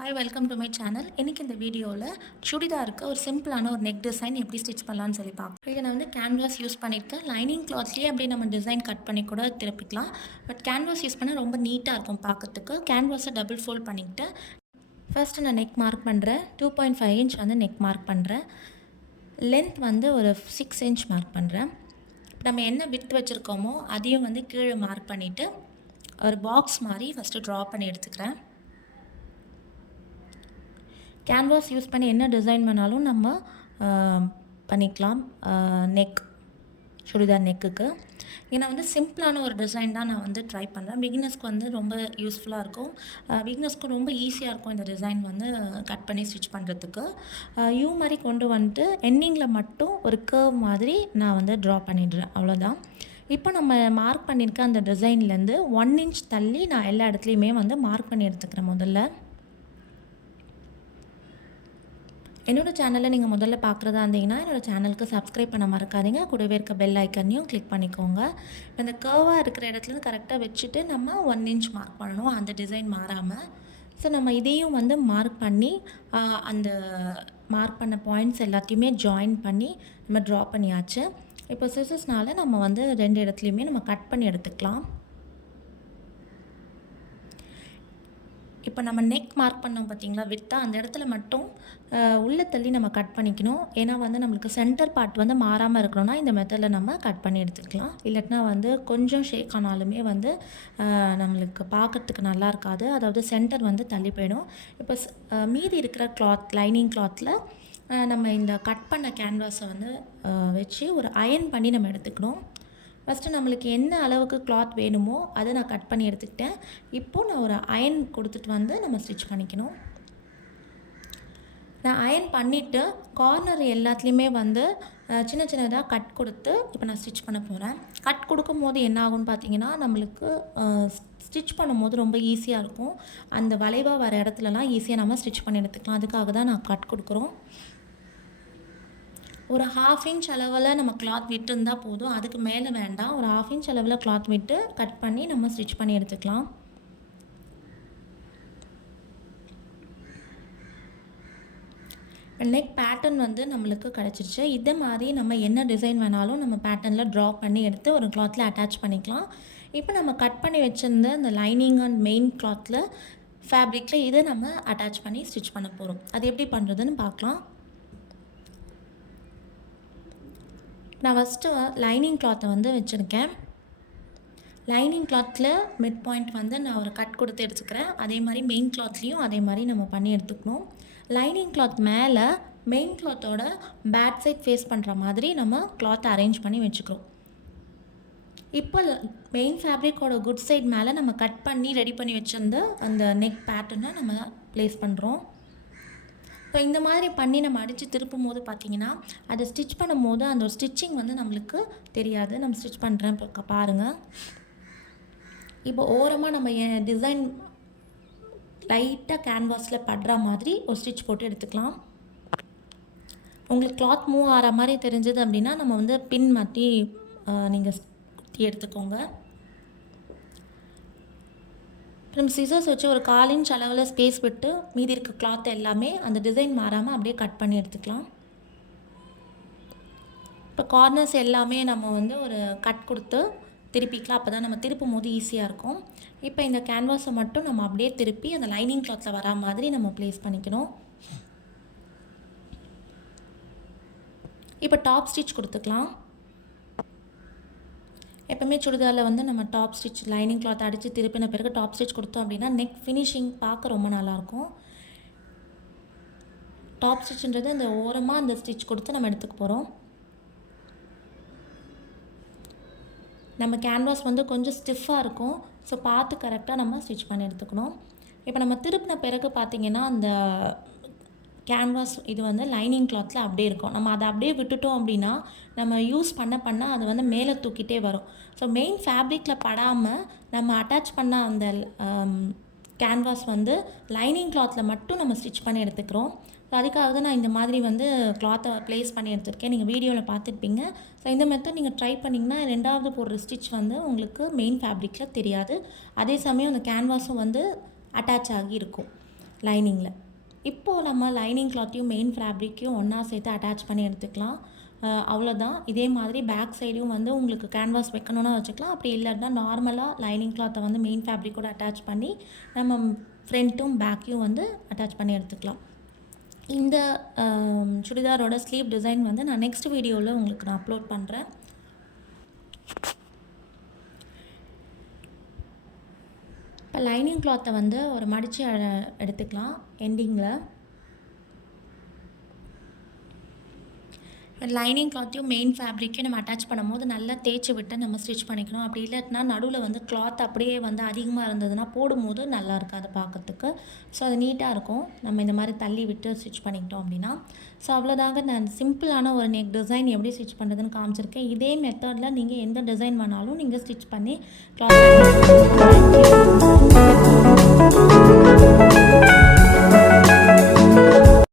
Hi welcome to my channel. இன்றைக்கி இந்த வீடியோவில் சுடிதாருக்கு ஒரு சிம்பிளான ஒரு நெக் டிசைன் எப்படி ஸ்டிச் பண்ணலான்னு சொல்லி பார்ப்போம். இதை நான் வந்து கேன்வாஸ் யூஸ் பண்ணியிருக்கேன். லைனிங் கிளாத்லேயே அப்படியே நம்ம டிசைன் கட் பண்ணி கூட திருப்பிக்கலாம். பட் கேன்வாஸ் யூஸ் பண்ணால் ரொம்ப நீட்டாக இருக்கும் பார்க்கறதுக்கு. கேன்வாஸை டபுள் ஃபோல்ட் பண்ணிவிட்டு ஃபர்ஸ்ட்டு நான் நெக் மார்க் பண்ணுறேன். 2.5 இன்ச் வந்து நெக் மார்க் பண்ணுறேன். லென்த் வந்து ஒரு 6 இன்ச் மார்க் பண்ணுறேன். நம்ம என்ன விட்த் வச்சுருக்கோமோ அதையும் வந்து கீழே மார்க் பண்ணிவிட்டு ஒரு பாக்ஸ் மாதிரி ஃபஸ்ட்டு ட்ரா பண்ணி எடுத்துக்கிறேன். கேன்வாஸ் யூஸ் பண்ணி என்ன டிசைன் பண்ணாலும் நம்ம பண்ணிக்கலாம். சுடிதார் நெக்குக்கு ஏன்னா வந்து சிம்பிளான ஒரு டிசைன் தான் நான் வந்து ட்ரை பண்ணுறேன். பிகினர்ஸ்க்கு வந்து ரொம்ப யூஸ்ஃபுல்லாக இருக்கும். பிகினர்ஸ்க்கு ரொம்ப ஈஸியாக இருக்கும் இந்த டிசைன் வந்து கட் பண்ணி ஸ்டிச் பண்ணுறதுக்கு. யூ மாதிரி கொண்டு வந்துட்டு எண்டிங்கில் மட்டும் ஒரு கர்வ் மாதிரி நான் வந்து ட்ரா பண்ணிடுறேன், அவ்வளோதான். இப்போ நம்ம மார்க் பண்ணியிருக்க அந்த டிசைன்லேருந்து 1 இன்ச் தள்ளி நான் எல்லா இடத்துலையுமே வந்து மார்க் பண்ணி எடுத்துக்கிறேன். முதல்ல என்னோடய சேனலில் நீங்கள் முதல்ல பார்க்குறதா இருந்தீங்கன்னா என்னோடய சேனலுக்கு சப்ஸ்கிரைப் பண்ண மறக்காதீங்க. கூடவே இருக்க பெல் ஐக்கனையும் கிளிக் பண்ணிக்கோங்க. இப்போ இந்த கர்வாக இருக்கிற இடத்துல கரெக்டாக வச்சுட்டு நம்ம 1 இன்ச் மார்க் பண்ணணும், அந்த டிசைன் மாறாமல். ஸோ நம்ம இதையும் வந்து மார்க் பண்ணி அந்த மார்க் பண்ண பாயிண்ட்ஸ் எல்லாத்தையுமே ஜாயின் பண்ணி நம்ம ட்ரா பண்ணியாச்சு. இப்போ சிசர்ஸ்னால நம்ம வந்து 2 இடத்துலையுமே நம்ம கட் பண்ணி எடுத்துக்கலாம். இப்போ நம்ம நெக் மார்க் பண்ணோம் பார்த்தீங்களா, விட்டா அந்த இடத்துல மட்டும் உள்ளே தள்ளி நம்ம கட் பண்ணிக்கணும். ஏன்னா வந்து நம்மளுக்கு சென்டர் பார்ட் வந்து மாறாமல் இருக்கணும்னா இந்த மெத்தடில் நம்ம கட் பண்ணி எடுத்துக்கலாம். இல்லாட்டினா வந்து கொஞ்சம் ஷேக் ஆனாலுமே வந்து நம்மளுக்கு பார்க்குறதுக்கு நல்லா இருக்காது. அதாவது சென்டர் வந்து தள்ளி போயிடும். இப்போ மீதி இருக்கிற லைனிங் கிளாத்தில் நம்ம இந்த கட் பண்ண கேன்வாஸை வந்து வச்சு ஒரு அயர்ன் பண்ணி நம்ம எடுத்துக்கணும். ஃபஸ்ட்டு நம்மளுக்கு என்ன அளவுக்கு கிளாத் வேணுமோ அதை நான் கட் பண்ணி எடுத்துக்கிட்டேன். இப்போது நான் ஒரு அயர்ன் கொடுத்துட்டு வந்து நம்ம ஸ்டிச் பண்ணிக்கணும். நான் அயர்ன் பண்ணிவிட்டு கார்னர் எல்லாத்துலேயுமே வந்து சின்ன சின்னதாக கட் கொடுத்து இப்போ நான் ஸ்டிச் பண்ண போகிறேன். கட் கொடுக்கும் போது என்ன ஆகும்னு பார்த்தீங்கன்னா நம்மளுக்கு ஸ்டிச் பண்ணும்போது ரொம்ப ஈஸியாக இருக்கும். அந்த வளைவாக வர இடத்துலலாம் ஈஸியாக நம்ம ஸ்டிச் பண்ணி எடுத்துக்கலாம். அதுக்காக தான் நான் கட் கொடுக்குறோம். ஒரு 1/2 இன்ச் அளவில் நம்ம கிளாத் விட்டு இருந்தால் போதும், அதுக்கு மேலே வேண்டாம். ஒரு 1/2 இன்ச் அளவில் கிளாத் விட்டு கட் பண்ணி நம்ம ஸ்டிச் பண்ணி எடுத்துக்கலாம். நெக் பேட்டர்ன் வந்து நம்மளுக்கு கிடச்சிருச்சு. இதே மாதிரி நம்ம என்ன டிசைன் வேணாலும் நம்ம பேட்டர்னில் ட்ரா பண்ணி எடுத்து ஒரு கிளாத்தில் அட்டாச் பண்ணிக்கலாம். இப்போ நம்ம கட் பண்ணி வச்சுருந்த அந்த லைனிங் அண்ட் மெயின் கிளாத்தில் ஃபேப்ரிக்கில் இதை நம்ம அட்டாச் பண்ணி ஸ்டிச் பண்ண போகிறோம். அது எப்படி பண்ணுறதுன்னு பார்க்கலாம். நான் ஃபஸ்ட்டு லைனிங் கிளாத்தை வந்து வச்சுருக்கேன். லைனிங் கிளாத்தில் மிட் பாயிண்ட் வந்து நான் ஒரு கட் கொடுத்து எடுத்துக்கிறேன். அதே மாதிரி மெயின் கிளாத்லேயும் அதே மாதிரி நம்ம பண்ணி எடுத்துக்கணும். லைனிங் கிளாத் மேலே மெயின் கிளாத்தோட பேக் சைட் ஃபேஸ் பண்ணுற மாதிரி நம்ம கிளாத்தை அரேஞ்ச் பண்ணி வச்சுக்கிறோம். இப்போ மெயின் ஃபேப்ரிக்கோட குட் சைட் மேலே நம்ம கட் பண்ணி ரெடி பண்ணி வச்சுருந்த அந்த நெக் பேட்டர்னை நம்ம ப்ளேஸ் பண்ணுறோம். ஸோ இந்த மாதிரி பண்ணி நம்ம அடித்து திருப்பும் போது பார்த்திங்கன்னா அதை ஸ்டிச் பண்ணும் போது அந்த ஒரு ஸ்டிச்சிங் வந்து நம்மளுக்கு தெரியாது. நம்ம ஸ்டிச் பண்ணுறேன் இப்போ பாருங்கள். இப்போ ஓரமாக நம்ம டிசைன் லைட்டாக கேன்வாஸில் படுற மாதிரி ஒரு ஸ்டிச் போட்டு எடுத்துக்கலாம். உங்களுக்கு கிளாத் மூவ் ஆகிற மாதிரி தெரிஞ்சது அப்படின்னா நம்ம வந்து பின் மாற்றி நீங்கள் குத்தி எடுத்துக்கோங்க. நம்ம சிசர்ஸ் வச்சு ஒரு 1/4 இன்ச் அளவில் ஸ்பேஸ் விட்டு மீதி இருக்க கிளாத் எல்லாமே அந்த டிசைன் மாறாமல் அப்படியே கட் பண்ணி எடுத்துக்கலாம். இப்போ கார்னர்ஸ் எல்லாமே நம்ம வந்து ஒரு கட் கொடுத்து திருப்பிக்கலாம். அப்போ தான் நம்ம திருப்பும் போது ஈஸியாக இருக்கும். இப்போ இந்த கேன்வாஸை மட்டும் நம்ம அப்படியே திருப்பி அந்த லைனிங் கிளாத்தில் வரா மாதிரி நம்ம ப்ளேஸ் பண்ணிக்கணும். இப்போ டாப் ஸ்டிச் கொடுத்துக்கலாம். எப்போவுமே சுடிதாரில் வந்து நம்ம டாப் ஸ்டிச் லைனிங் கிளாத் அடித்து திருப்பின பிறகு டாப் ஸ்டிச் கொடுத்தோம் அப்படின்னா நெக் ஃபினிஷிங் பார்க்க ரொம்ப நல்லாயிருக்கும். டாப் ஸ்டிச்ன்றது அந்த ஓரமாக அந்த ஸ்டிச் கொடுத்து நம்ம எடுத்துக்க போகிறோம். நம்ம கேன்வாஸ் வந்து கொஞ்சம் ஸ்டிஃபாக இருக்கும். ஸோ பார்த்து கரெக்டாக நம்ம ஸ்டிச் பண்ணி எடுத்துக்கணும். இப்போ நம்ம திருப்பின பிறகு பார்த்திங்கன்னா அந்த கேன்வாஸ் இது வந்து லைனிங் கிளாத்தில் அப்படியே இருக்கும். நம்ம அதை அப்படியே விட்டுட்டோம் அப்படின்னா நம்ம யூஸ் பண்ண அது வந்து மேலே தூக்கிட்டே வரும். ஸோ மெயின் ஃபேப்ரிக்கில் படாமல் நம்ம அட்டாச் பண்ண அந்த கேன்வாஸ் வந்து லைனிங் கிளாத்தில் மட்டும் நம்ம ஸ்டிச் பண்ணி எடுத்துக்கிறோம். ஸோ அதுக்காக தான் நான் இந்த மாதிரி வந்து கிளாத்தை ப்ளேஸ் பண்ணி எடுத்துருக்கேன். நீங்கள் வீடியோவில் பார்த்துருப்பீங்க. ஸோ இந்த மெத்தட் நீங்கள் ட்ரை பண்ணிங்கன்னா 2வது போடுற ஸ்டிச் வந்து உங்களுக்கு மெயின் ஃபேப்ரிக்கில் தெரியாது. அதே சமயம் அந்த கேன்வாஸும் வந்து அட்டாச் ஆகி இருக்கும். லைனிங்கில். இப்போது நம்ம லைனிங் கிளாத்தையும் மெயின் ஃபேப்ரிக்கையும் ஒன்றா சேர்த்து அட்டாச் பண்ணி எடுத்துக்கலாம். அவ்வளோதான். இதே மாதிரி பேக் சைடும் வந்து உங்களுக்கு கேன்வாஸ் வைக்கணுன்னா வச்சுக்கலாம். அப்படி இல்லைன்னா நார்மலாக லைனிங் கிளாத்தை வந்து மெயின் ஃபேப்ரிக்கோட அட்டாச் பண்ணி நம்ம ஃப்ரண்ட்டும் பேக்கையும் வந்து அட்டாச் பண்ணி எடுத்துக்கலாம். இந்த சுடிதாரோட ஸ்லீவ் டிசைன் வந்து நான் நெக்ஸ்ட் வீடியோவில் உங்களுக்கு நான் அப்லோட் பண்ணுறேன். இப்போ லைனிங் கிளாத்தை வந்து ஒரு மடித்து எடுத்துக்கலாம் எண்டிங்கில். லைனிங் கிளாத்தையும் மெயின் ஃபேப்ரிக்கையும் நம்ம அட்டாச் பண்ணும்போது நல்லா தேய்ச்சி விட்டு நம்ம ஸ்டிச் பண்ணிக்கணும். அப்படி இல்லாட்டினா நடுவில் வந்து கிளாத் அப்படியே வந்து அதிகமாக இருந்ததுன்னா போடும்போது நல்லா இருக்காது பார்க்கறதுக்கு. ஸோ அது நீட்டாக இருக்கும் நம்ம இந்த மாதிரி தள்ளி விட்டு ஸ்டிச் பண்ணிக்கிட்டோம் அப்படின்னா. ஸோ அவ்வளோதாங்க, நான் சிம்பிளான ஒரு நெக் டிசைன் எப்படி ஸ்டிச் பண்ணுறதுன்னு காமிச்சிருக்கேன். இதே மெத்தடில் நீங்கள் எந்த டிசைன் வேணாலும் நீங்கள் ஸ்டிச் பண்ணி கிளாத்